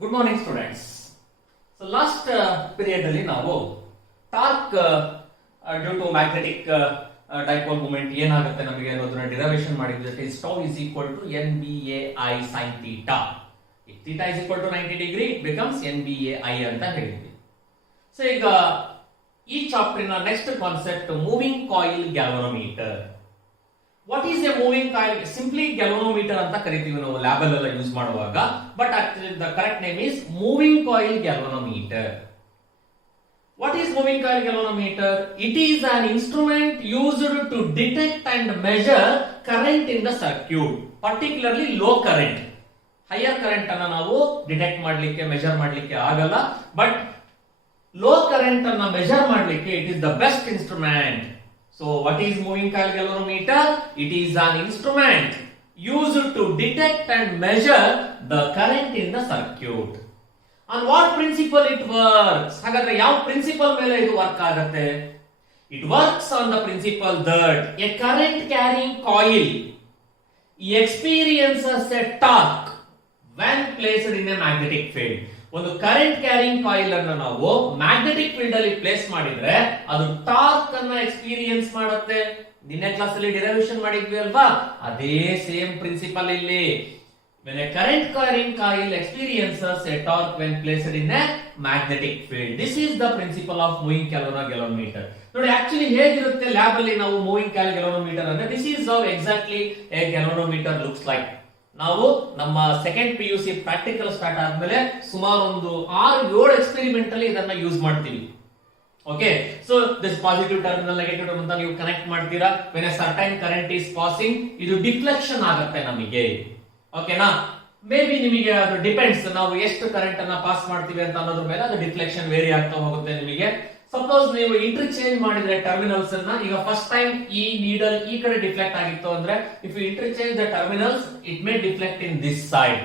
Good morning students. So last period ಅಲ್ಲಿ ನಾವು torque due to magnetic dipole moment ಏನಾಗುತ್ತೆ ನಮಗೆ ಅನ್ನೋದನ್ನ ಡಿರೈವೇಶನ್ ಮಾಡಿದ್ವಿ. That is tau is equal to NBAI sin theta. If theta is equal to 90 degree, it becomes NBAI ಅಂತ ಹೇಳಿದ್ವಿ. So ಈಗ ಈ ಚಾಪ್ಟರ್ನ next concept moving coil galvanometer. What is a moving coil? Simply galvanometer ಅಂತ ಕರಿತೀವಿ ನಾವು lab ಅಲ್ಲೆಲ್ಲ use ಮಾಡುವಾಗ, but actually the correct name is moving coil galvanometer. What is moving coil galvanometer? It is an instrument used to detect and measure current in the circuit, particularly low current. Higher current ಅನ್ನು ನಾವು detect ಮಾಡಲಿಕ್ಕೆ measure ಮಾಡಲಿಕ್ಕೆ ಆಗಲ್ಲ, but low current ಅನ್ನು measure ಮಾಡಲಿಕ್ಕೆ it is the best instrument. So what is moving coil galvanometer? It is an instrument used to detect and measure the current in the circuit. On what principle it works? ಹಾಗಾದ್ರೆ ಯಾವ principal ಮೇಲೆ ಇದು work ಆಗುತ್ತೆ? It works on the principle that a current carrying coil experiences a torque when placed in a magnetic field. ಒಂದು current carrying coil ಅನ್ನು ನಾವು magnetic field ಅಲ್ಲಿ place ಮಾಡಿದ್ರೆ ಅದು ಟಾರ್ಕ್ ಅನ್ನ ಎಕ್ಸ್ಪೀರಿಯನ್ಸ್ ಮಾಡುತ್ತೆ. ನಿನ್ನೆ ಕ್ಲಾಸ್ ಅಲ್ಲಿ ಡಿರೈವೇಶನ್ ಮಾಡಿದ್ವಿ ಅಲ್ವಾ, ಅದೇ ಸೇಮ್ ಪ್ರಿನ್ಸಿಪಲ್ ಇಲ್ಲಿ. When a current carrying coil experiences a torque when placed in a magnetic field. This is the principle of moving galvanometer. ನೋಡಿ ಆಕ್ಚುಲಿ ಹೇಗಿರುತ್ತೆ ಲ್ಯಾಬ್ ಅಲ್ಲಿ ನಾವು ಮೂವಿಂಗ್ ಕಾಯಿಲ್ ಗ್ಯಾಲ್ವನೋಮೀಟರ್ ಅಂದ್ರೆ this is how exactly A galvanometer looks like. ನಾವು ನಮ್ಮ second PUC practical start ಆದ್ಮೇಲೆ ಸುಮಾರು ಒಂದು 6-7 ಎಕ್ಸ್ಪೆರಿಮೆಂಟ್ ಅಲ್ಲಿ ಇದನ್ನ ಯೂಸ್ ಮಾಡ್ತೀವಿ. Okay, so this positive terminal negative terminal ಅಂತ ನೀವು ಕನೆಕ್ಟ್ ಮಾಡ್ತೀರಾ. when a certain current is passing, ಇದು ಡಿಫ್ಲೆಕ್ಷನ್ ಆಗುತ್ತೆ ನಮಗೆ. ಓಕೆನಾ, ಮೇ ಬಿ ನಿಮಗೆ ಅದು ಡಿಪೆಂಡ್ಸ್, ನಾವು ಎಷ್ಟು ಕರೆಂಟ್ ಅನ್ನ ಪಾಸ್ ಮಾಡ್ತೀವಿ ಅಂತ ಅನ್ನೋದ್ರ ಮೇಲೆ ಅದು ಡಿಫ್ಲೆಕ್ಷನ್ ವೇರಿ ಆಗ್ತಾ ಹೋಗುತ್ತೆ ನಿಮಗೆ. ಸಪೋಸ್ ನೀವು ಇಂಟರ್ಚೇಂಜ್ ಮಾಡಿದ್ರೆ ಟರ್ಮಿನಲ್ಸ್ ಅನ್ನ, ಈಗ ಫಸ್ಟ್ ಟೈಮ್ ಈ ನೀಡಲ್ ಈ ಕಡೆ ಡಿಫ್ಲೆಕ್ಟ್ ಆಗಿತ್ತು ಅಂದ್ರೆ if you interchange the terminals it may deflect in this side,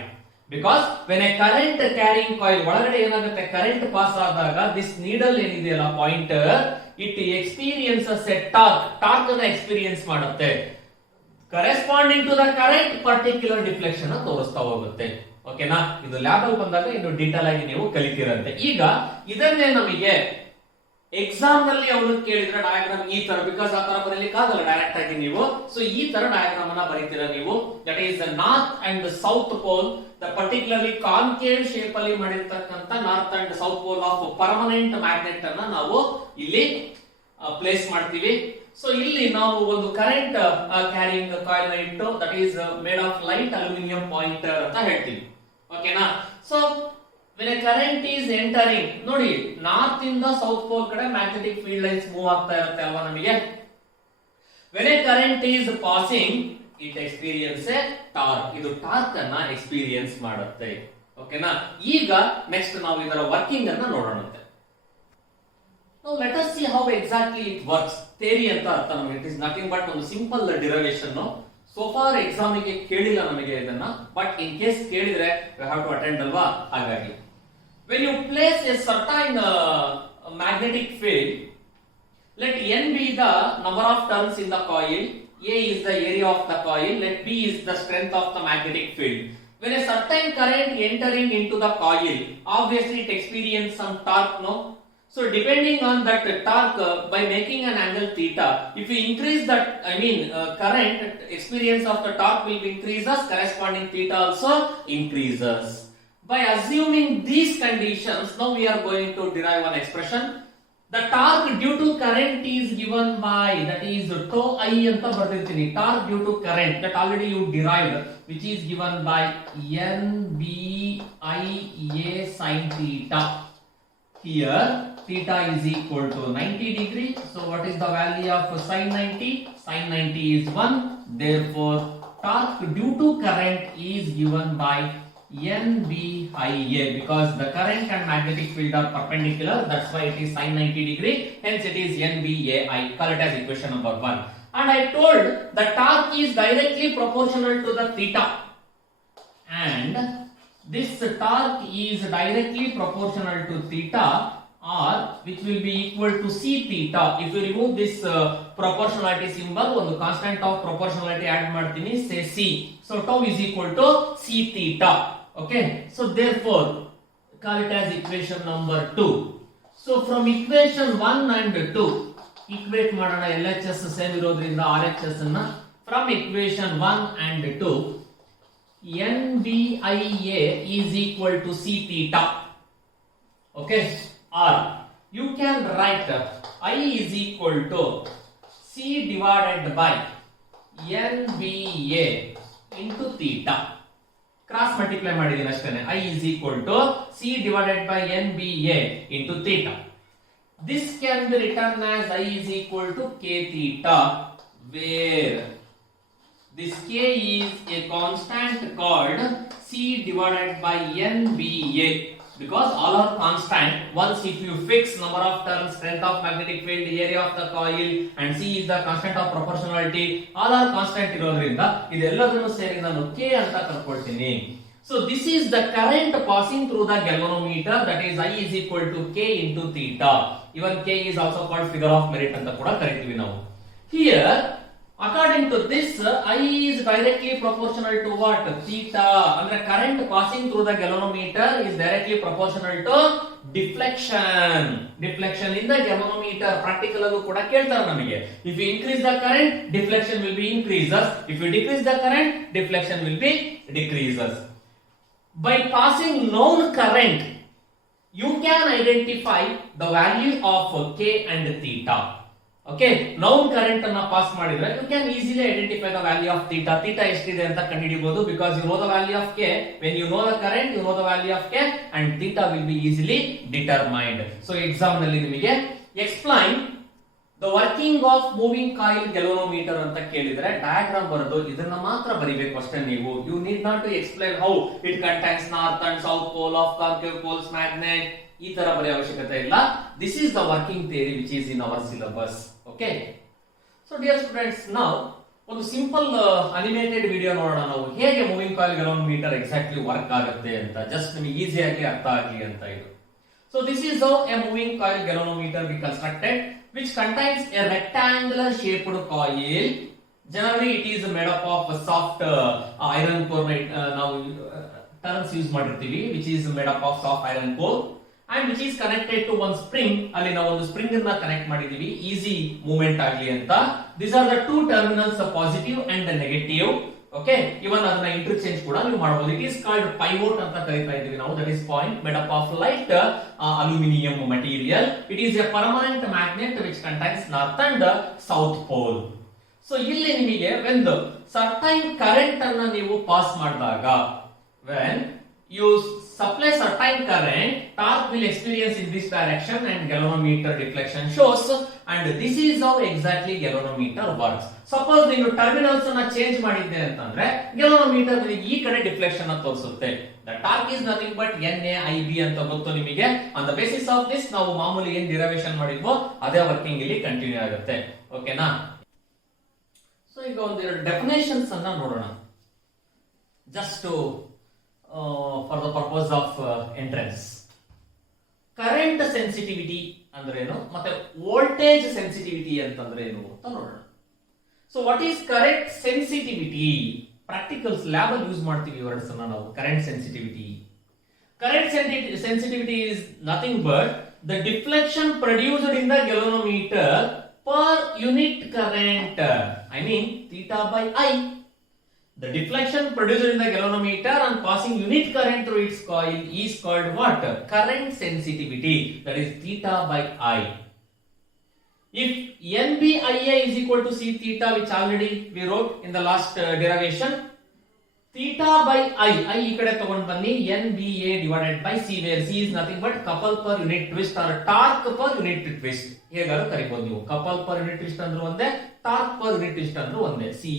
because when a current carrying coil ಒಳಗಡೆ ಏನಾಗುತ್ತೆ, ಕರೆಂಟ್ ಪಾಸ್ ಆದಾಗ ದಿಸ್ ನೀಡಲ್ ಏನಿದೆಯಲ್ಲ pointer, it experiences a torque, torque ಅನ್ನ ಎಕ್ಸ್ಪೀರಿಯನ್ಸ್ ಮಾಡುತ್ತೆ. Corresponding to the current particular deflection ತೋರಿಸ್ತಾ ಹೋಗುತ್ತೆ. ಓಕೆನಾ, ಇದು ಲ್ಯಾಬ್ ಅಲ್ಲಿ ಬಂದಾಗ ಇನ್ನು ಡೀಟೇಲ್ ಆಗಿ ನೀವು ಕಲಿತಿರಂತೆ. ಈಗ ಇದನ್ನೇ ನಮಗೆ ಎಕ್ಸಾಮ್ ನಲ್ಲಿ ಅವರು ಕೇಳಿದ್ರೆ ಡಯಾಗ್ರಾಮ್ ಈ ತರ, ಬಿಕಾಸ್ ಆ ತರ ಬರೀಲಿಕ್ಕೆ ಆಗಲ್ಲ ಡೈರೆಕ್ಟ್ ಆಗಿ ನೀವು. ಸೊ ಈ ತರ ಡಯಾಗ್ರಾಮ್ ಅನ್ನ ಬರೀತೀರಾ ನೀವು. That is the north and south pole, the particularly concave shape ಅಲ್ಲಿ ಮಾಡಿರ್ತಕ್ಕಂಥ north and south pole of permanent magnet ಅನ್ನ ನಾವು ಇಲ್ಲಿ ಪ್ಲೇಸ್ ಮಾಡ್ತೀವಿ. ಸೊ ಇಲ್ಲಿ ನಾವು ಒಂದು ಕರೆಂಟ್ ಕ್ಯಾರಿಂಗ್ ಕಾಯಿಲ್ ನ ಇಟ್ಟು that is made of light aluminium pointer ಅಂತ ಹೇಳ್ತೀವಿ. ಓಕೆನಾ, so when a current is entering, ನೋಡಿ ನಾರ್ತ್ ಇಂದ ಸೌತ್ ಪೋಲ್ ಕಡೆ ಮ್ಯಾಗ್ನೆಟಿಕ್ ಫೀಲ್ಡ್ ಲೈನ್ಸ್ ಮೂವ್ ಆಗ್ತಾ ಇರುತ್ತೆ ಅಲ್ವಾ ನಮಗೆ. when a current is passing, it experience a torque, ಇದು ಟಾರ್ಕ್ ಅನ್ನ ಎಕ್ಸ್ಪೀರಿಯನ್ಸ್ ಮಾಡುತ್ತೆ. ಓಕೆನಾ, ಈಗ ನೆಕ್ಸ್ಟ್ ನಾವು ಇದರ ವರ್ಕಿಂಗ್ ಅನ್ನ ನೋಡೋಣಂತೆ. Now let us see how exactly it works. Theory ಅಂತ ಅರ್ಥ ನಮಗೆ, ಇಟ್ ಇಸ್ ನಥಿಂಗ್ ಬಟ್ ಒಂದು simple derivation. So for exam ಗೆ ಕೇಳಿಲ್ಲ ನಮಗೆ ಇದನ್ನ, ಬಟ್ ಇನ್ ಕೇಸ್ ಕೇಳಿದ್ರೆ we have to attend ಅಲ್ವಾ. ಹಾಗಾಗಿ when you place a certain magnetic field, let n be the number of turns in the coil, a is the area of the coil, let b is the strength of the magnetic field. When a certain current entering into the coil, obviously it experience some torque, no? So depending on that torque, by making an angle theta, if we increase that, current, experience of the torque will increases, corresponding theta also increases. By assuming these conditions, now we are going to derive one expression. The torque due to current is given by, that is tau I anta bardirtini, torque due to current that already you derived, which is given by NBIA sin theta. Here theta is equal to 90 degree. So what is the value of sin 90? Sin 90 is 1. Therefore torque due to current is given by NBIA, because the current and magnetic field are perpendicular, that's why it is sin 90 degree, hence it is NBAI. Call it as equation number 1. And I told the torque is directly proportional to the theta, and this torque is directly proportional to theta, or which will be equal to c theta. If you remove this proportionality symbol, ಒಂದು constant of proportionality add ಮಾಡ್ತೀನಿ, say c. So tau is equal to c theta. Okay, so therefore call it as equation number 2. So from equation 1 and 2 equate ಮಾಡೋಣ LHS same ಇರೋದ್ರಿಂದ RHS ಅನ್ನ from equation 1 and 2 NBIA is equal to C theta. Okay, or you can write I is equal to C divided by NBA into theta. Cross multiply ಮಾಡಿದೀನಿ ಅಷ್ಟೇನೆ. I is equal to C divided by NBA into theta. This can be written as I is equal to K theta, where this K is a constant called C divided by NBA. Because all are constant, once if you fix number of turns, strength of magnetic field, area of the coil, and C is the constant of proportionality, all are constant ಇರೋದ್ರಿಂದ ಇದೆಲ್ಲದನ್ನು ಸೇರಿ ನಾನು K ಅಂತ ಕರ್ಕೊಳ್ತೀನಿ. So this is the current passing through the galvanometer, that is I is equal to K into theta. Even K is also called figure of merit ಅಂತ ಕೂಡ ಕರಿತೀವಿ ನಾವು. Here according to this, I is directly proportional to what? Theta. Andre current passing through the galvanometer is directly proportional to deflection. Deflection in the galvanometer. Practical allu kuda keltare namige. If you increase the current, deflection will be increases. If you decrease the current, deflection will be decreases. By passing known current, you can identify the value of K and theta. Okay, known current ಅನ್ನ pass ಮಾಡಿದ್ರೆ you can easily identify the value of theta. Theta ಎಷ್ಟಿದೆ ಅಂತ ಕಂಡುಹಿಡಿಯಬಹುದು, because you know the value of K. When you know the current, you know the value of K, and theta will be easily determined. So exam ನಲ್ಲಿ ನಿಮಗೆ explain the working of moving coil galvanometer ಅಂತ ಕೇಳಿದ್ರೆ diagram ಬರೆದು ಇದನ್ನ ಮಾತ್ರ ಬರಿಬೇಕು ಅಷ್ಟೇ ನೀವು. You need not to explain how it contains north and south pole of concave poles magnet. ಈ ತರ ಬರೆಯ ಅವಶ್ಯಕತೆ ಇಲ್ಲ. This is the working theory which is in our syllabus. Okay, so dear students, now ಒಂದು simple animated video ನೋಡೋಣ ನಾವು, ಹೇಗೆ moving coil galvanometer exactly work ಆಗುತ್ತೆ ಅಂತ, ಜಸ್ಟ್ ನಿಮಗೆ ಈಸಿಯಾಗಿ ಅರ್ಥ ಆಗಲಿ ಅಂತ ಇದು. So this is how a moving coil galvanometer we constructed, which contains a rectangular shaped coil. Generally it is made up of soft iron core. ನಾವು turns use ಮಾಡಿರ್ತೀವಿ, which is made up of soft iron core and which is connected to one spring. ಅಲ್ಲಿ ನಾವು ಒಂದು spring ಅನ್ನ connect ಮಾಡಿದೀವಿ easy movement ಆಗಲಿ ಅಂತ. These are the two terminals, positive and negative. Okay, even ಅದನ್ನ interchange ಕೂಡ ನೀವು ಮಾಡಬಹುದು. It is called pivot ಅಂತ ಕರೀತಾ ಇದೀವಿ ನಾವು. That is point made up of light aluminum material. It is a permanent magnet which contains north and south pole. So ಇಲ್ಲಿ ನಿಮಗೆ when the certain current ಅನ್ನ ನೀವು ಪಾಸ್ ಮಾಡಿದಾಗ, when you supply certain current, torque will experience in this direction and galvanometer deflection shows, and this is how exactly galvanometer works. Suppose ನೀವು terminals ಅನ್ನ change ಮಾಡಿದ್ದೆ ಅಂತಂದ್ರೆ galvanometer ಈ ಕಡೆ deflection ಅನ್ನು ತೋರಿಸುತ್ತೆ. The torque is nothing but NAIB ಅಂತ ಗೊತ್ತು ನಿಮಗೆ. On the basis of this ನಾವು ಮಾಮೂಲಿ ಏನ್ ಡಿರೈವೇಶನ್ ಮಾಡಿದ್ವೋ ಅದೇ ವರ್ಕಿಂಗ್ ಇಲ್ಲಿ ಕಂಟಿನ್ಯೂ ಆಗುತ್ತೆ. ಓಕೆನಾ? ಸೊ ಈಗ ಒಂದೆರಡು ಡೆಫಿನೇಷನ್ಸ್ ಅನ್ನ ನೋಡೋಣ, just for the purpose of entrance. Current sensitivity ಅಂದ್ರೆ ಏನು ಮತ್ತೆ voltage sensitivity ಅಂತಂದ್ರೆ ಏನು ಅಂತ ನೋಡೋಣ. So what is current sensitivity? Practicals lab ಅಲ್ಲಿ ಯೂಸ್ ಮಾಡ್ತೀವಿ ವರ್ಡ್ಸ್ ಅನ್ನ ನಾವು. Current sensitivity. Current sensitivity is nothing but the deflection produced in the galvanometer per unit current. I mean theta by I. The deflection produced in the galvanometer on passing unit current through its coil is called what? Current sensitivity. That is theta by I. If NBIA is equal to C theta, which already we wrote in the last derivation, theta by I ಈ ಕಡೆ ತಗೊಂಡು ಬನ್ನಿ, NBA divided by C, where C is nothing but couple per unit twist or torque per unit twist. ಹೇಗಾದ್ರೂ ಕರಿಬಹುದು ನೀವು. couple per unit twist ಅಂದ್ರೂ ಒಂದೇ, torque per unit twist ಅಂದ್ರೂ ಒಂದೇ, C.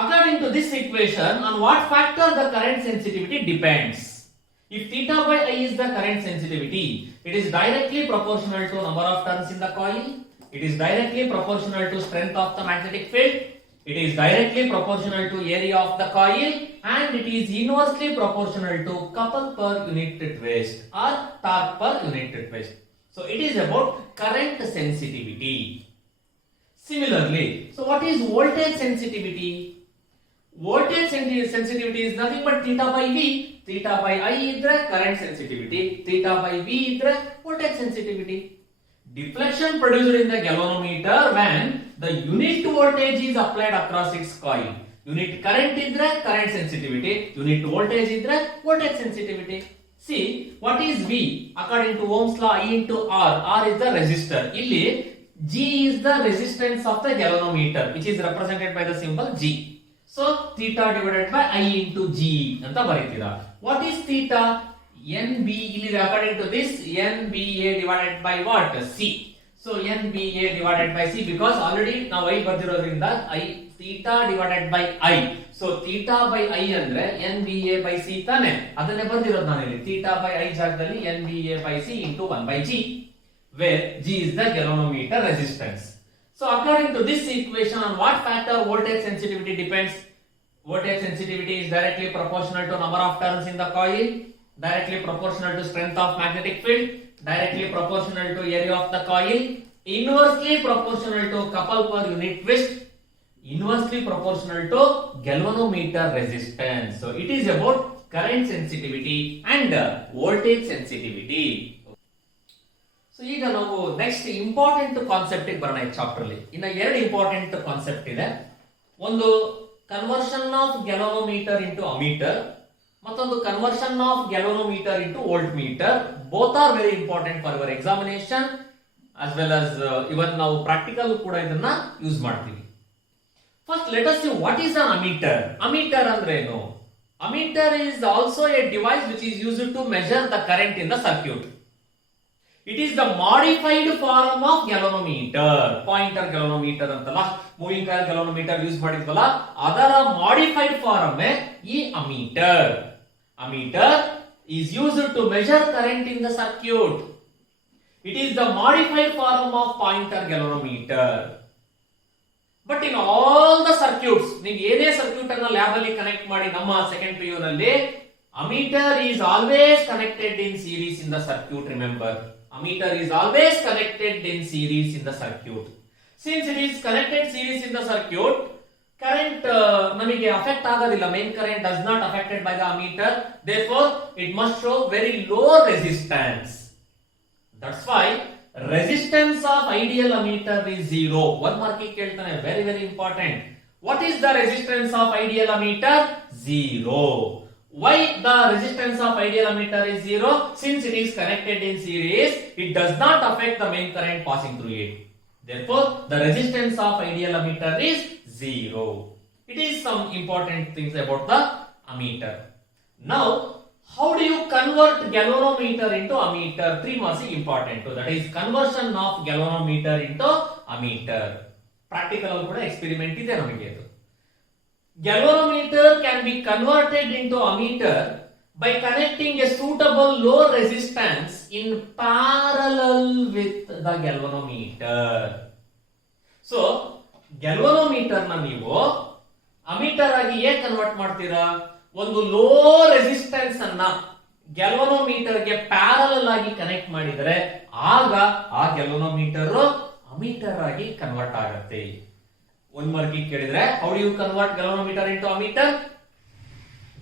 According to this equation, on what factor the current sensitivity depends? If theta by I is the current sensitivity, it is directly proportional to number of turns in the coil, it is directly proportional to strength of the magnetic field, it is directly proportional to area of the coil, and it is inversely proportional to couple per unit twist or torque per unit twist. So it is about current sensitivity. Similarly, so what is voltage sensitivity? Voltage sensitivity is nothing but theta by V. Theta by I idre current sensitivity, theta by V idre voltage sensitivity. Deflection produced in the galvanometer when the unit voltage is applied across its coil. Unit current idre current sensitivity, unit voltage idre voltage sensitivity. See, what is V? According to Ohm's law, I into R. R is the resistor. Illi G is the resistance of the galvanometer, which is represented by the symbol G. So theta divided by I into G anta baritira. What is theta? NB ಇಲ್ಲಿ according to this NBA divided by what? C. So NBA divided by C because already ನಾವು I ಬರ್ದಿರೋದ್ರಿಂದ I theta divided by I. So theta by I ಅಂದ್ರೆ NBA by C ತಾನೆ, ಅದನ್ನೇ ಬರ್ದಿರೋದು ನಾನು ಇಲ್ಲಿ. Theta by I ಜಾಗದಲ್ಲಿ NBA by C into 1 by G, where G is the galvanometer resistance. So according to this equation, on what factor voltage sensitivity depends? Voltage sensitivity is directly proportional to number of turns in the coil, directly proportional to strength of magnetic field, directly proportional to area of the coil, inversely proportional to couple per unit twist, inversely proportional to galvanometer resistance. So it is about current sensitivity and voltage sensitivity. So ಈಗ ನಾವು next important concept ಬರೋಣ ಈ chapter ಅಲ್ಲಿ. ಇನ್ನ ಎರಡು important concept ಇದೆ. ಒಂದು conversion of galvanometer into ammeter, ಮತ್ತೊಂದು conversion of galvanometer into volt meter. Both are very important for your examination as well as even ನಾವು ಪ್ರಾಕ್ಟಿಕಲ್ ಕೂಡ ಇದನ್ನ ಯೂಸ್ ಮಾಡ್ತೀವಿ. First let us see what is an ammeter. Ammeter ಅಂದ್ರೆ ಏನು? Ammeter is also a device which is used to measure the current in the circuit. It is the modified form of galvanometer. Pointer galvanometer ಅಂತಲ್ಲ, moving coil galvanometer use ಮಾಡಿದ್ವಲ್ಲ, ಅದರ modified form ಈ ammeter. Ammeter is used to measure current in the circuit. It is the modified form of pointer galvanometer. But in all the circuits, ನೀವು ಏನೇ circuit ಅನ್ನ lab ಅಲ್ಲಿ connect ಮಾಡಿ ನಮ್ಮ second PU ನಲ್ಲಿ, ammeter is always connected in series in the circuit. Remember, ammeter is always connected in series in the circuit. Since it is connected series in the circuit, current ನಮಗೆ affect ಆಗೋದಿಲ್ಲ. Main current does not affected by the ammeter. Therefore, it must show very low resistance. That's why resistance of ideal ammeter is 0. One marking ಕೇಳ್ತಾನೆ, very very important. What is the resistance of ideal ammeter? 0. Why the resistance of ideal ammeter is 0? Since it is connected in series, it does not affect the main current passing through it. Therefore, the resistance of ideal ammeter is 0. It is some important things about the ammeter. Now, how do you convert galvanometer into ammeter? 3 marks is important. That is conversion of galvanometer into ammeter. Practical kuda experiment ide namage. Galvanometer can be converted into ammeter by connecting a suitable low resistance in parallel with the galvanometer. So, galvanometer na ನೀವು ammeter ಆಗಿ ಹೇಗೆ convert ಮಾಡ್ತೀರಾ? ಒಂದು low resistance ಅನ್ನ galvanometer ಗೆ parallel ಆಗಿ connect ಮಾಡಿದರೆ ಆಗ ಆ ಗ್ಯಾಲ್ವನೋಮೀಟರ್ ಅಮೀಟರ್ ಆಗಿ ಕನ್ವರ್ಟ್ ಆಗುತ್ತೆ. One marking ಕೇಳಿದ್ರೆ, how do you convert galvanometer into ammeter?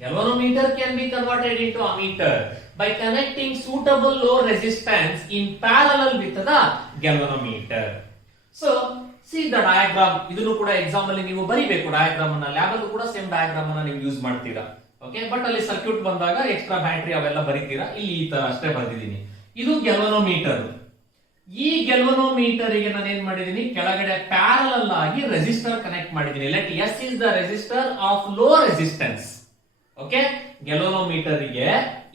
Galvanometer can be converted into ammeter by connecting suitable low resistance in parallel with the galvanometer. So, see the diagram. ಇದನ್ನು ಕೂಡ exam ಅಲ್ಲಿ ನೀವು ಬರಿಬೇಕು. Diagram ಅನ್ನ lab ಅಲ್ಲೂ ಕೂಡ same diagram ಅನ್ನ ನೀವು ಯೂಸ್ ಮಾಡ್ತೀರಾ. ಓಕೆ, ಬಟ್ ಅಲ್ಲಿ ಸರ್ಕ್ಯೂಟ್ ಬಂದಾಗ ಎಕ್ಸ್ಟ್ರಾ ಬ್ಯಾಟರಿ ಅವೆಲ್ಲ ಬರೀತೀರಾ. ಇಲ್ಲಿ ಈ ತರ ಅಷ್ಟೇ ಬರ್ದಿದ್ದೀನಿ. ಇದು ಗ್ಯಾಲ್ವನೋಮೀಟರ್. ಈ ಗ್ಯಾಲ್ವನೋಮೀಟರ್ ಗೆ ನಾನು ಏನ್ ಮಾಡಿದೀನಿ, ಕೆಳಗಡೆ ಪ್ಯಾರಲಲ್ ಆಗಿ ರೆಸಿಸ್ಟರ್ ಕನೆಕ್ಟ್ ಮಾಡಿದೀನಿ. Let us is the resistor of low resistance. Okay, galvanometer ಗೆ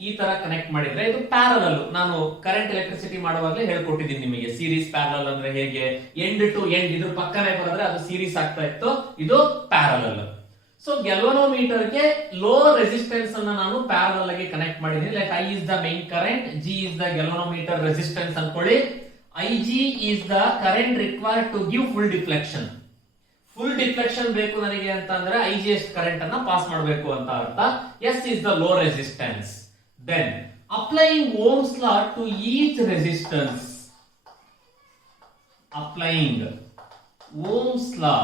ಈ ತರ ಕನೆಕ್ಟ್ ಮಾಡಿದ್ರೆ ಇದು ಪ್ಯಾರಲಲ್. ನಾನು ಕರೆಂಟ್ ಎಲೆಕ್ಟ್ರಿಸಿಟಿ ಮಾಡುವಾಗಲೇ ಹೇಳ್ಕೊಟ್ಟಿದ್ದೀನಿ ನಿಮಗೆ. ಸೀರೀಸ್ ಪ್ಯಾರಲಲ್ ಅಂದ್ರೆ ಹೇಗೆ, ಎಂಡ್ ಟು ಎಂಡ್ ಇದ್ರ ಪಕ್ಕನೆ ಬರೆದ್ರೆ ಅದು ಸೀರೀಸ್ ಆಗ್ತಾ ಇತ್ತು, ಇದು ಪ್ಯಾರಲಲ್. ಸೊ ಗ್ಯಾಲ್ವನೋಮೀಟರ್ ಗೆ ಲೋ ರೆಸಿಸ್ಟೆನ್ಸ್ ಅನ್ನ ನಾನು ಪ್ಯಾರಲಲ್ ಆಗಿ ಕನೆಕ್ಟ್ ಮಾಡಿದೀನಿ. Like I is the main current, G is the galvanometer resistance ಅನ್ಕೊಳ್ಳಿ. Ig is the current required to give full deflection. Full deflection ಬೇಕು ನನಗೆ ಅಂತ ಅಂದ್ರೆ Ig ಎಷ್ಟು ಕರೆಂಟ್ ಅನ್ನ ಪಾಸ್ ಮಾಡಬೇಕು ಅಂತ ಅರ್ಥ. S is the low resistance. Then applying Ohm's law to each resistance. Applying Ohm's law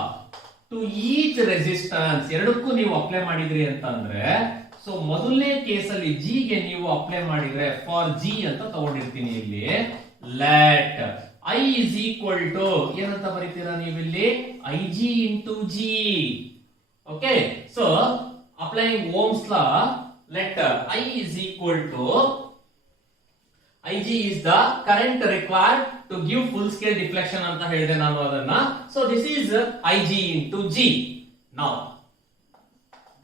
to each resistance ಎರಡಕ್ಕೂ ನೀವು ಅಪ್ಲೈ ಮಾಡಿದ್ರಿ ಅಂತ ಅಂದ್ರೆ, ಸೊ ಮೊದಲನೇ ಕೇಸಲ್ಲಿ ಜಿ ಗೆ ನೀವು ಅಪ್ಲೈ ಮಾಡಿದ್ರೆ ಫಾರ್ ಜಿ ಅಂತ ತಗೊಂಡಿರ್ತೀನಿ ಇಲ್ಲಿ, let I is equal to ಏನಂತ ಬರೀತೀರಾ ನೀವು ಇಲ್ಲಿ, I G into G. Okay, so applying Ohm's law, let I is equal to Ig is the current required to give full scale deflection ಅಂತ ಹೇಳಿದೆ ನಾನು ಅದನ್ನ. So this is Ig into G. Now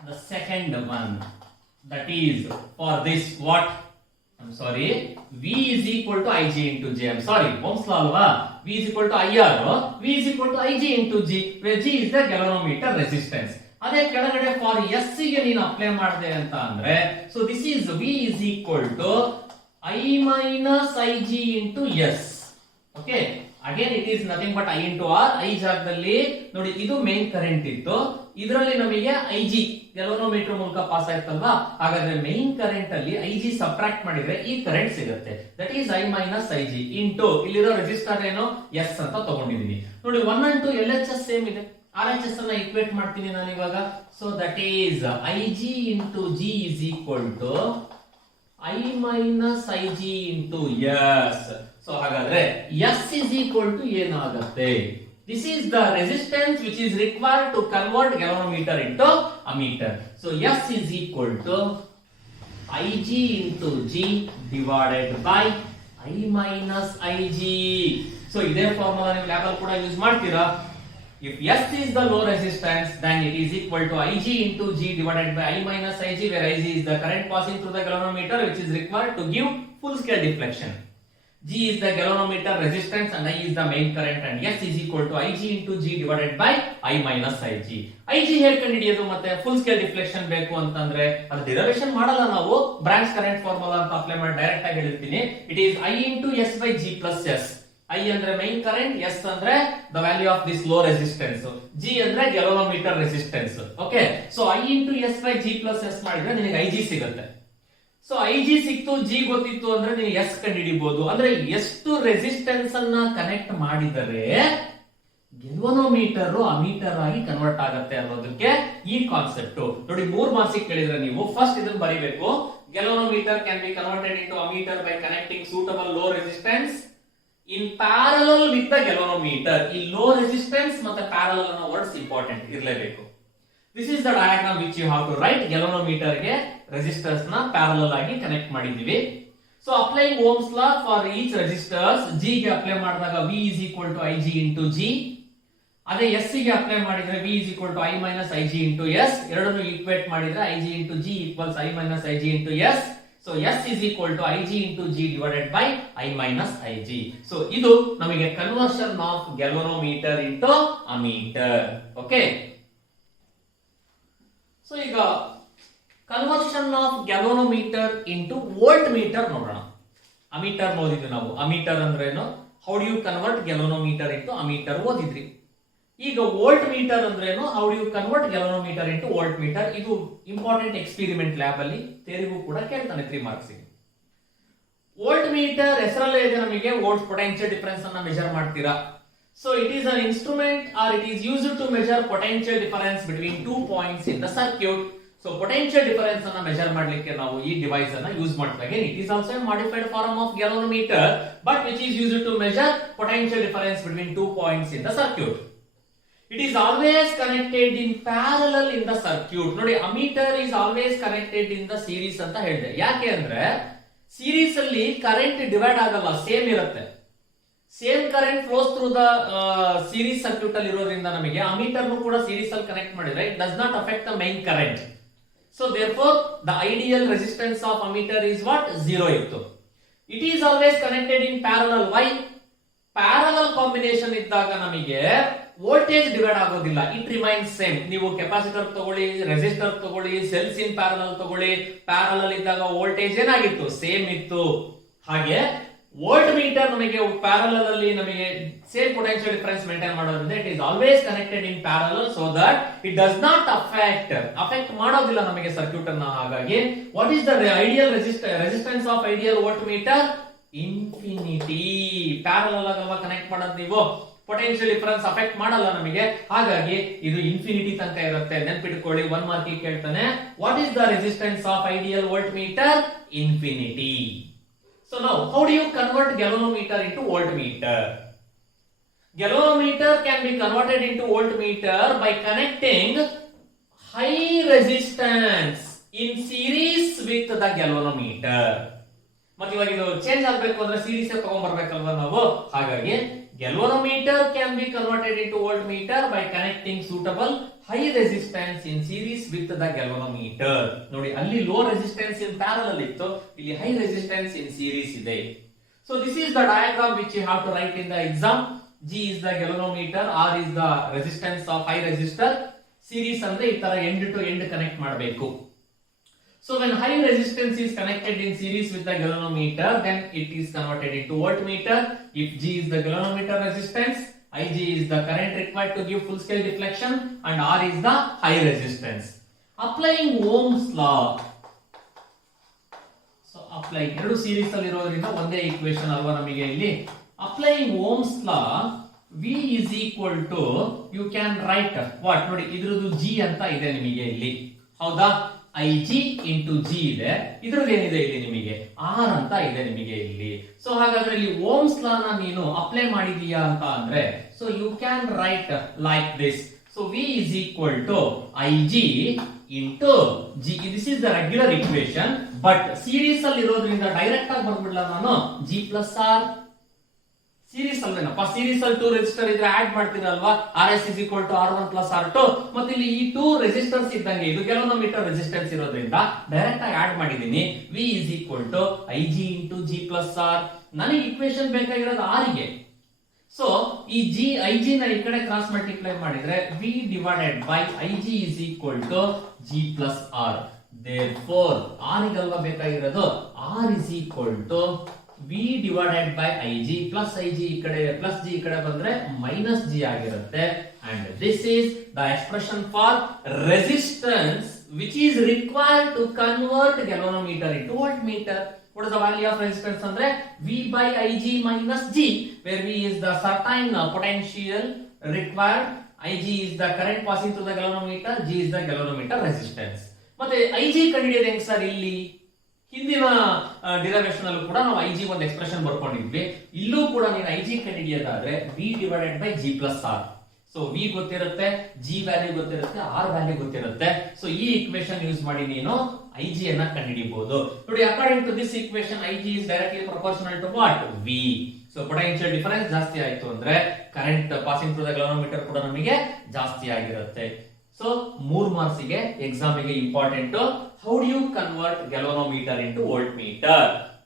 the second one, that is for this what, I'm sorry, V is equal to Ig into J. I'm sorry, Ohm's law alva, V is equal to IR, V is equal to Ig into G, where G is the galvanometer resistance. ಅದೇ ಕೆಳಗಡೆ for S ಗೆ ನೀನು apply ಮಾಡಿದೆ ಅಂತ ಅಂದ್ರೆ, so this is V is equal to I minus Ig into S. Okay, again it is nothing but I into R. I ಜಾಗದಲ್ಲಿ ನೋಡಿ ಇದು ಮೇನ್ ಕರೆಂಟ್ ಇತ್ತು, ಇದರಲ್ಲಿ ನಮಗೆ Ig ಗ್ಯಾಲ್ವನೋಮೀಟರ್ ಮೂಲಕ ಪಾಸ್ ಆಯ್ತಲ್ವಾ, ಹಾಗಾದ್ರೆ ಮೇನ್ ಕರೆಂಟ್ ಅಲ್ಲಿ Ig ಸಬ್ಟ್ರಾಕ್ಟ್ ಮಾಡಿದ್ರೆ ಈ ಕರೆಂಟ್ ಸಿಗುತ್ತೆ, that is I minus Ig into ಇಲ್ಲಿರೋ ರೆಸಿಸ್ಟರ್ ಏನು S ಅಂತ ತಗೊಂಡಿದ್ದೀನಿ. ನೋಡಿ 1 and 2 LHS ಸೇಮ್ ಇದೆ, RHS ಅನ್ನ ಇಕ್ವೇಟ್ ಮಾಡ್ತೀನಿ ನಾನು ಇವಾಗ. So that is Ig into G is equal to I minus Ig into S. So ಹಾಗಾದ್ರೆ S is equal to ಏನಾಗುತ್ತೆ? This is the resistance which is required to convert galvanometer into ammeter. So S is equal to Ig into G divided by I minus Ig. So ಇದೇ formula ನೀವು lab ಅಲ್ಲಿ ಕೂಡ use ಮಾಡ್ತೀರಾ. If S is the low resistance, then it is equal to Ig into G divided by I minus Ig, where Ig is the current passing through the galvanometer which is required to give full scale deflection. G is the galvanometer resistance and I is the main current, and S is equal to Ig into G divided by I minus Ig. Ig ಹೇಗೆ ಕಂಡುಹಿಡಿಯೋದು ಮತ್ತೆ full scale deflection ಬೇಕು ಅಂತಂದ್ರೆ ಅದು derivation ಮಾಡಲ್ಲ ನಾವು, branch current formula ಅಂತ apply ಮಾಡಿ direct ಆಗಿ ಹೇಳಿರ್ತೀನಿ. It is I into S by G plus S. I ಅಂದ್ರೆ ಮೈನ್ ಕರೆಂಟ್, S ಅಂದ್ರೆ the value of this low resistance, G ಅಂದ್ರೆ galvanometer resistance. Okay, so I into S by G plus S ಮಾಡಿದ್ರೆ ನಿಮಗೆ Ig ಸಿಗುತ್ತೆ. So Ig ಸಿಕ್ತು, G ಗೊತ್ತಿತ್ತು ಅಂದ್ರೆ ನೀವು S ಕಂಡುಹಿಡಿಬಹುದು. ಅಂದ್ರೆ ಎಷ್ಟು ರೆಸಿಸ್ಟೆನ್ಸ್ ಅನ್ನ ಕನೆಕ್ಟ್ ಮಾಡಿದರೆ ಗ್ಯಾಲ್ವನೋಮೀಟರ್ ಅಮೀಟರ್ ಆಗಿ ಕನ್ವರ್ಟ್ ಆಗುತ್ತೆ ಅನ್ನೋದಕ್ಕೆ ಈ ಕಾನ್ಸೆಪ್ಟ್. ನೋಡಿ 3 ಮಾರ್ಕ್ಸ್ ಕೇಳಿದ್ರೆ ನೀವು ಫಸ್ಟ್ ಇದನ್ನ ಬರೀಬೇಕು. Galvanometer can be converted into ammeter by connecting suitable low resistance in parallel with the galvanometer. ಈ low resistance ಮತ್ತೆ parallel ಅನ್ನೋ ವರ್ಡ್ಸ್ ಇಂಪಾರ್ಟೆಂಟ್ ಇರಲೇಬೇಕು. This is the diagram which you have to write. galvanometer ಗೆ resistors ನ parallel ಆಗಿ connect ಮಾಡಿದೀವಿ. So applying Ohm's law for each resistors, G ಗೆ apply ಮಾಡಿದಾಗ V is equal to Ig into G. ಅದೇ S ಗೆ apply ಮಾಡಿದ್ರೆ V is equal to I minus Ig into S. ಎರಡನ್ನು ಈಕ್ವೇಟ್ ಮಾಡಿದ್ರೆ Ig into G equals I minus Ig into S. So S is equal to Ig into G divided by I minus Ig. So ಇದು ನಮಗೆ conversion of galvanometer into ammeter. Okay, so ಈಗ conversion of galvanometer into volt meter ನೋಡೋಣ. Ammeter ಓದಿದ್ವಿ ನಾವು, ammeter ಅಂದ್ರೆ ಏನು, how do you convert galvanometer into ammeter ಓದಿದ್ರಿ. ಈಗ ವೋಲ್ಟ್ ಮೀಟರ್ ಅಂದ್ರೇನು, how do you convert galvanometer into volt meter. ಇದು ಇಂಪಾರ್ಟೆಂಟ್ ಎಕ್ಸ್ಪೆರಿಮೆಂಟ್ ಲ್ಯಾಬ್ ಅಲ್ಲಿ ತೇರಿಗೂ ಕೂಡ ಕೇಳ್ತಾನೆ 3 ಮಾರ್ಕ್ಸ್. ವೋಲ್ಟ್ ಮೀಟರ್ ಹೆಸರಲ್ಲೇ ಇದೆ ನಮಗೆ, ವೋಲ್ಟ್ ಪೊಟೆನ್ಷಿಯಲ್ ಡಿಫರೆನ್ಸ್ ಅನ್ನ ಮೆಜರ್ ಮಾಡ್ತೀರಾ. So it is an instrument or it is used to measure potential difference between 2 points in the circuit. So potential difference ಅನ್ನ ಮೆಜರ್ ಮಾಡ್ಲಿಕ್ಕೆ ನಾವು ಈ ಡಿವೈಸ್ ಅನ್ನ ಯೂಸ್ ಮಾಡ್ತೀವಿ. It is also a modified form of galvanometer, but which is used to measure potential difference between 2 points in the circuit. It is always connected in parallel in the circuit. ನೋಡಿ, ammeter is always connected in the series ಅಂತ ಹೇಳಿದೆ. ಯಾಕೆ ಅಂದ್ರೆ series ಅಲ್ಲಿ current divide ಆಗಲ್ಲ, same ಇರುತ್ತೆ. Same current flows through the series circuit ಅಲ್ಲಿ ಇರೋದ್ರಿಂದ ನಮಗೆ ಅಮೀಟರ್ ಕೂಡ ಸೀರೀಸ್ ಅಲ್ಲಿ ಕನೆಕ್ಟ್ ಮಾಡಿದ್ರೆ it does not affect the main current. So therefore the ideal resistance of ammeter is what? 0 ಇತ್ತು. It is always connected in parallel. Why? Parallel combination ಇದ್ದಾಗ ನಮಗೆ voltage divide ಆಗೋದಿಲ್ಲ, ಇಟ್ ರಿಮೈನ್ಸ್ ಸೇಮ್. ನೀವು capacitor ತಗೊಳ್ಳಿ, resistor ತಗೊಳ್ಳಿ, cells in parallel ತಗೊಳ್ಳಿ, parallel ಇದ್ದಾಗ voltage ಏನಾಗಿತ್ತು? ಸೇಮ್ ಇತ್ತು. ಹಾಗೆ ವೋಲ್ಟ್ ಮೀಟರ್ ನಮಗೆ ಪ್ಯಾರಲಲ್ ಅಲ್ಲಿ ನಮಗೆ ಸೇಮ್ ಪೊಟೆನ್ಷಿಯಲ್ ಡಿಫರೆನ್ಸ್ ಮೇಂಟೈನ್ ಮಾಡೋದ್ರಿಂದ it is always connected in parallel, so that it does not affect ಮಾಡೋದಿಲ್ಲ ನಮಗೆ ಸರ್ಕ್ಯೂಟ್ ಅನ್ನ. ಹಾಗಾಗಿ what is the ideal resistance of ideal volt meter? Infinity. Parallel ಆಗಲ್ವಾ connect ಮಾಡೋದು ನೀವು, ಪೊಟೆನ್ಶಿಯಲ್ ಡಿಫರೆನ್ಸ್ ಅಫೆಕ್ಟ್ ಮಾಡಲ್ಲ ನಮಗೆ, ಹಾಗಾಗಿ ಇದು ಇನ್ಫಿನಿಟಿ ತನಕ ಇರುತ್ತೆ. ನೆನ್ಪಿಟ್ಕೊಳ್ಳಿ, 1 ಮಾರ್ಕ್ ಕೇಳ್ತಾನೆ, what is the resistance of ideal volt meter? Infinity. So now how do you convert galvanometer into volt meter? Galvanometer can be converted into voltmeter by connecting high resistance in series with the galvanometer. ಮತ್ತೆ ಇವಾಗ ಇದು change ಆಗಬೇಕು ಅಂದ್ರೆ series ತಗೊಂಡ್ ಬರ್ಬೇಕಲ್ವಾ ನಾವು, ಹಾಗಾಗಿ galvanometer can be converted into voltmeter by connecting suitable high resistance in series with the galvanometer. ನೋಡಿ, ಅಲ್ಲಿ low resistance in parallel ಇತ್ತು, ಇಲ್ಲಿ high resistance in series ಇದೆ. So this is the diagram which you have to write in the exam. G is the galvanometer, R is the resistance of high resistor. Series ಅಂದ್ರೆ ಈ ತರ end to end connect ಮಾಡಬೇಕು. So when high resistance is connected in series with the galvanometer, then it is converted into voltmeter. If G is the galvanometer resistance, Ig is the current required to give full scale deflection, and R is the high resistance. Applying Ohm's law. So apply ಎರಡು series ಅಲ್ಲಿ ಇರೋದ್ರಿಂದ ಒಂದೇ equation ಅಲ್ವಾ ನಮಗೆ ಇಲ್ಲಿ. Applying Ohm's law, V is equal to, you can write what? ನೋಡಿ, ಇದ್ರದ್ದು G ಅಂತ ಇದೆ ನಿಮಗೆ ಇಲ್ಲಿ, ಹೌದಾ? Ig into G ಇದೆ, ಇದ್ರದ್ದು ಏನಿದೆ ಇಲ್ಲಿ ನಿಮಗೆ R ಅಂತ ಇದೆ ನಿಮಗೆ ಇಲ್ಲಿ. ಸೊ ಹಾಗಾದ್ರೆ ಇಲ್ಲಿ Ohm's law ನ ನೀನು ಅಪ್ಲೈ ಮಾಡಿದೀಯಾ ಅಂತ ಅಂದ್ರೆ, so you can write like this. So V is equal to Ig into G. This is the regular equation, but series ಅಲ್ಲಿ ಇರೋದ್ರಿಂದ ಡೈರೆಕ್ಟ್ ಆಗಿ ಬರ್ಬಿಡ್ಲಾ ನಾನು, G plus R. ಸೀರೀಸ್ ಅಲ್ವೇನಪ್ಪ, ಸೀರೀಸ್ ಅಲ್ಲಿ 2 ರೆಸಿಸ್ಟರ್ ಇದ್ರೆ ಆಡ್ ಮಾಡ್ತೀರಲ್ವಾ, RS is equal to R1 plus R2. ಮತ್ತೆ ಇಲ್ಲಿ ಈ 2 ರೆಸಿಸ್ಟರ್ಸ್ ಇದ್ದಂಗೆ ಇದು ಗ್ಯಾಲೋನೋಮೀಟರ್ ರೆಸಿಸ್ಟೆನ್ಸ್ ಇರೋದ್ರಿಂದ ಡೈರೆಕ್ಟ್ ಆಗಿ ಆಡ್ ಮಾಡಿದೀನಿ. V is equal to Ig into G plus R. ನನಗೆ ಇಕ್ವೇಶನ್ ಬೇಕಾಗಿರೋದು R ಗೆ. ಸೊ ಈ Ig ನ ಈ ಕಡೆ ಕ್ರಾಸ್ ಮಲ್ಟಿಪ್ಲೈ ಮಾಡಿದ್ರೆ V divided by Ig is equal to G plus R. Therefore R Galla ಬೇಕಾಗಿರೋದು, R is equal to V divided by Ig plus Ig ಈ ಕಡೆ plus G ಈ ಕಡೆ ಬಂದ್ರೆ minus G ಆಗಿರುತ್ತೆ. And this is the expression for resistance which is required to convert galvanometer into voltmeter. What is the value of resistance ಅಂದ್ರೆ V by Ig minus G, where V is the certain potential required, Ig is the current passing through the galvanometer, G is the galvanometer resistance. ಮತ್ತೆ Ig ಕಂಡುಹಿಡಿಯೋದು ಹೆಂಗ್ sir? ಇಲ್ಲಿ ಹಿಂದಿನ derivation ಅಲ್ಲೂ ಕೂಡ ನಾವು Ig ಒಂದು expression ಬರ್ಕೊಂಡಿದ್ವಿ, ಇಲ್ಲೂ ಕೂಡ ನೀನು Ig ಕಂಡುಹಿಡಿಯೋದಾದ್ರೆ V divided by G plus R. ಸೊ V ಗೊತ್ತಿರುತ್ತೆ, G ವ್ಯಾಲ್ಯೂ ಗೊತ್ತಿರುತ್ತೆ, R ವ್ಯಾಲ್ಯೂ ಗೊತ್ತಿರುತ್ತೆ. ಸೊ ಈ ಇಕ್ವೇಶನ್ ಯೂಸ್ ಮಾಡಿ ನೀನು Ig ಅನ್ನ ಕಂಡುಹಿಡಿಯಬಹುದು. ನೋಡಿ, according to this equation Ig is directly proportional to what? V. So potential difference ಜಾಸ್ತಿ ಆಯ್ತು ಅಂದ್ರೆ current passing through the galvanometer ಕೂಡ ನಮಗೆ ಜಾಸ್ತಿ ಆಗಿರುತ್ತೆ. ಸೊ 3 ಮಾರ್ಕ್ಸ್ ಗೆ ಎಕ್ಸಾಮ್ ಗೆ important. How do you convert galvanometer into voltmeter?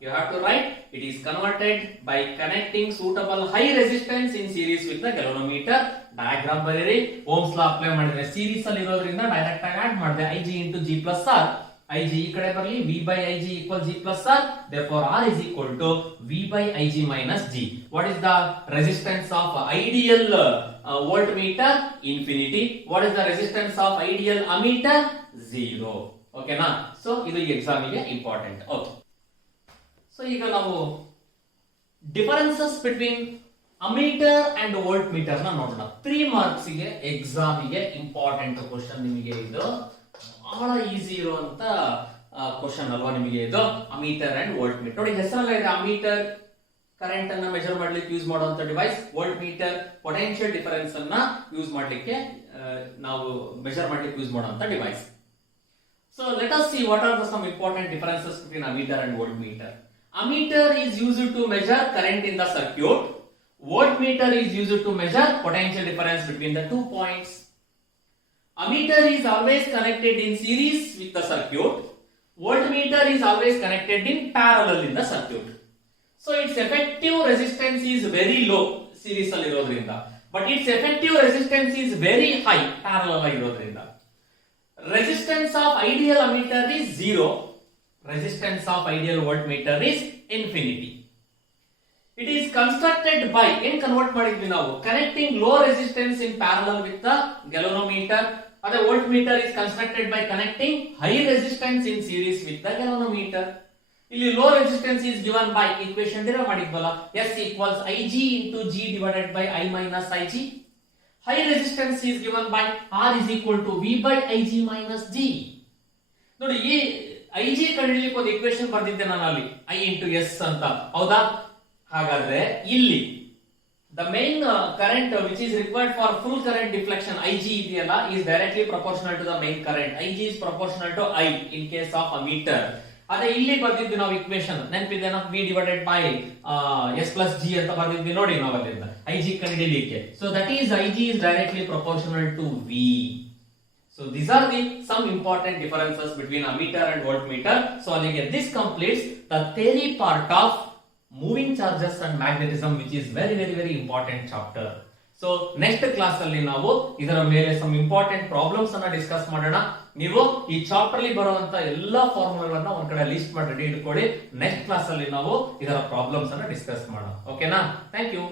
You have to write, it is converted by connecting suitable high resistance in series with the galvanometer. Diagram ಬರೀರಿ, Ohm's law apply ಮಾಡಿದ್ರೆ series ಅಲ್ಲಿ ಇರೋದ್ರಿಂದ direct ಆಗಿ add ಮಾಡಿದೆ Ig into G plus R. Ig ಈ ಕಡೆ ಬರಲಿ, V by Ig equal G plus R. Therefore R is equal to V by Ig minus G. What is the resistance of ideal voltmeter? Infinity. What is the resistance of ideal ammeter? 0. ಓಕೆನಾ? So ಇದು ಈ ಎಕ್ಸಾಮಿಗೆ important. Okay, so ಈಗ ನಾವು differences between ammeter and volt meter ನ ನೋಡೋಣ. 3 marks ಗೆ ಎಕ್ಸಾಮಿಗೆ important question. ನಿಮಗೆ ಇದು ಬಹಳ ಈಸಿ ಇರುವಂತ ಕ್ವಶನ್ ಅಲ್ವಾ ನಿಮಗೆ ಇದು, ಅಮೀಟರ್ ಅಂಡ್ ವೋಲ್ಟ್ ಮೀಟರ್. ನೋಡಿ, ಹೆಸರಲ್ಲೇ ಇದೆ, ಅಮೀಟರ್ ಕರೆಂಟ್ ಅನ್ನ ಮೆಜರ್ ಮಾಡ್ಲಿಕ್ಕೆ ಯೂಸ್ ಮಾಡುವಂತ device, volt meter potential difference ಅನ್ನ ಯೂಸ್ ಮಾಡ್ಲಿಕ್ಕೆ ನಾವು ಮೆಜರ್ ಮಾಡ್ಲಿಕ್ಕೆ ಯೂಸ್ ಮಾಡುವಂತ device. So let us see what are some important differences between ammeter and voltmeter. Ammeter is used to measure current in the circuit. Voltmeter is used to measure potential difference between the 2 points. Ammeter is always connected in series with the circuit. Voltmeter is always connected in parallel in the circuit. So its effective resistance is very low series ಅಲ್ಲಿ ಇರೋದ್ರಿಂದ, but its effective resistance is very high parallel ಆಗಿ ಇರೋದ್ರಿಂದ. Resistance of ideal ammeter is 0. Resistance of ideal voltmeter is infinity. It is constructed by, in convert ಮಾಡಿದ್ವಿ ನಾವು, connecting low resistance in parallel with the galvanometer. Other voltmeter is constructed by connecting high resistance in series with the galvanometer. ಇಲ್ಲಿ low resistance is given by equation derive ಮಾಡಿದ್ವಲ್ಲ, S equals Ig into G divided by I minus Ig. High resistance is given by R is equal to V by Ig minus G. ನೋಡಿ, ಈ Ig ಕಂಡುಹಿಡಿಯಲಿಕ್ಕೆ ಒಂದು equation ಬರ್ದಿದ್ದೆ ನಾನು ಅಲ್ಲಿ, I into S ಅಂತ, ಹೌದಾ? ಹಾಗಾದ್ರೆ ಇಲ್ಲಿ the main current which is required for full current deflection Ig ಇದೆಯಲ್ಲ is directly proportional to the main current. Ig is proportional to I in case of a meter. ಅದೇ ಇಲ್ಲಿ ಬರ್ದಿದ್ವಿ ನಾವು equation, ನೆನಪಿದೆನಾ? V divided by S plus G ಅಂತ ಬರ್ದಿದ್ವಿ ನೋಡಿ ನಾವು ಅದರಿಂದ Ig ಕಂಡುಹಿಡಿಯಲಿಕ್ಕೆ. So that is Ig is directly proportional to V. So these are the some important differences between ammeter and voltmeter. So again, this completes the theory part of moving charges and magnetism, which is very important chapter. So next class ಅಲ್ಲಿ ನಾವು ಇದರ ಮೇಲೆ some important problems ಅನ್ನ discuss ಮಾಡೋಣ. ನೀವು ಈ chapter ಅಲ್ಲಿ ಬರುವಂತ ಎಲ್ಲಾ ಫಾರ್ಮುಲಾಗಳನ್ನ ಒಂದ್ ಕಡೆ ಲಿಸ್ಟ್ ಮಾಡಿ ರೆಡಿ ಇಟ್ಕೊಳ್ಳಿ. ನೆಕ್ಸ್ಟ್ ಕ್ಲಾಸ್ ಅಲ್ಲಿ ನಾವು ಇದರ ಪ್ರಾಬ್ಲಮ್ಸ್ ಅನ್ನ ಡಿಸ್ಕಸ್ ಮಾಡೋಣ. ಓಕೆನಾ? Thank you.